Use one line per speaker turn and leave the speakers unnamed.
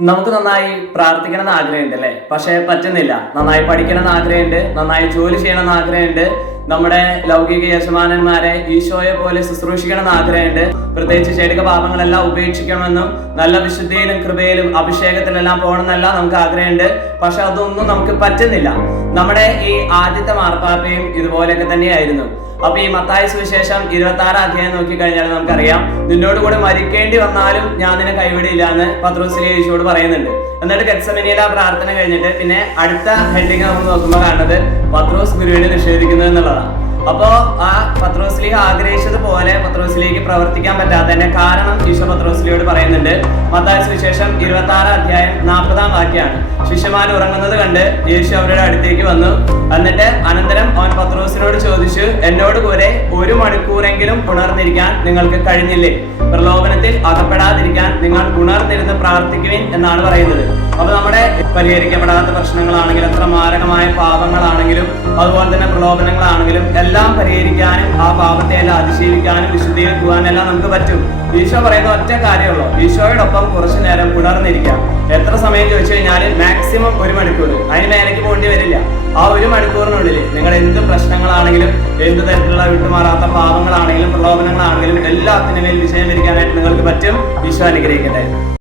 നമുക്ക് നന്നായി പ്രാർത്ഥിക്കണം എന്ന് ആഗ്രഹമുണ്ട് അല്ലേ? പക്ഷെ പറ്റുന്നില്ല. നന്നായി പഠിക്കണം എന്ന് ആഗ്രഹമുണ്ട് നന്നായി ജോലി ചെയ്യണം എന്ന് ആഗ്രഹമുണ്ട്. നമ്മുടെ ലൗകിക യജമാനന്മാരെ ഈശോയെ പോലെ ശുശ്രൂഷിക്കണം എന്ന് ആഗ്രഹമുണ്ട്. പ്രത്യേകിച്ച് ശൈലിക പാപങ്ങളെല്ലാം ഉപേക്ഷിക്കണമെന്നും നല്ല വിശുദ്ധിയിലും കൃപയിലും അഭിഷേകത്തിലെല്ലാം പോകണമെന്നല്ല നമുക്ക് ആഗ്രഹമുണ്ട്. പക്ഷെ അതൊന്നും നമുക്ക് പറ്റുന്നില്ല. നമ്മുടെ ഈ ആദ്യത്തെ മാർപ്പാപ്പയും ഇതുപോലെയൊക്കെ തന്നെയായിരുന്നു. അപ്പൊ ഈ മത്തായ സുവിശേഷം ഇരുപത്തി ആറ് അധ്യായം നോക്കി കഴിഞ്ഞാൽ നമുക്കറിയാം. നിന്നോട് കൂടെ മരിക്കേണ്ടി വന്നാലും ഞാൻ നിന്നെ കൈവിടില്ല എന്ന് പത്രോസിലെ യേശുവോട് പറയുന്നുണ്ട്. എന്നിട്ട് ഗത്സമിനിയിൽ ആ പ്രാർത്ഥന കഴിഞ്ഞിട്ട് പിന്നെ അടുത്ത ഹെഡിങ് നമുക്ക് നോക്കുമ്പോൾ കാണുന്നത്. പത്രോസ് ഗുരുവിനെ നിഷേധിക്കുന്നത് എന്നുള്ളതാണ്. അപ്പോ ആ പത്രോസ്ലിഹ ആഗ്രഹിച്ചതുപോലെ പത്രോസിലേക്ക് പ്രവർത്തിക്കാൻ പറ്റാത്തതിന്റെ കാരണം ഈശോ പത്രോസ്ലിയോട് പറയുന്നുണ്ട്. മത്തായ സുവിശേഷം ഇരുപത്തി ആറ് അധ്യായം നാൽപ്പതാം വാക്യാണ്. ശിഷ്യമാർ ഉറങ്ങുന്നത് കണ്ട് യേശു അവരുടെ അടുത്തേക്ക് വന്നു. എന്നിട്ട് അനന്തരം അവൻ പത്രോസിനോട് ചോദിച്ചു എന്നോട് കൂടെ ഒരു മണിക്കൂറെങ്കിലും ഉണർന്നിരിക്കാൻ നിങ്ങൾക്ക് കഴിഞ്ഞില്ലേ? പ്രലോഭനത്തിൽ അകപ്പെടാതിരിക്കാൻ നിങ്ങൾ ഉണർന്നിരുന്ന് പ്രാർത്ഥിക്കുവിൻ എന്നാണ് പറയുന്നത്. അപ്പൊ നമ്മുടെ പരിഹരിക്കപ്പെടാത്ത പ്രശ്നങ്ങളാണെങ്കിലും എത്ര മാരകമായ പാപങ്ങളാണെങ്കിലും അതുപോലെ തന്നെ പ്രലോഭനങ്ങളാണെങ്കിലും എല്ലാം പരിഹരിക്കാനും ആ പാപത്തെ എല്ലാം അതിശീലിക്കാനും വിശുദ്ധീകരിക്കുവാനും എല്ലാം നമുക്ക് പറ്റും. ഈശോ പറയുന്ന ഒറ്റ കാര്യമുള്ളൂ. ഈശോയോടൊപ്പം കുറച്ചു നേരം ഉണർന്നിരിക്കാം എത്ര സമയം ചോദിച്ചു കഴിഞ്ഞാൽ മാക്സിമം ഒരു മണിക്കൂർ. അതിന് മേലേക്ക് പോകേണ്ടി വരില്ല. ആ ഒരു മണിക്കൂറിനുള്ളിൽ നിങ്ങൾ എന്ത് പ്രശ്നങ്ങളാണെങ്കിലും എന്ത് തരത്തിലുള്ള വിട്ടുമാറാത്ത പാപങ്ങളാണെങ്കിലും പ്രലോഭനങ്ങളാണെങ്കിലും എല്ലാത്തിനും മേൽ വിജയം വരിക്കാനായിട്ട് നിങ്ങൾക്ക് പറ്റും. ഈശോ അനുഗ്രഹിക്കട്ടെ.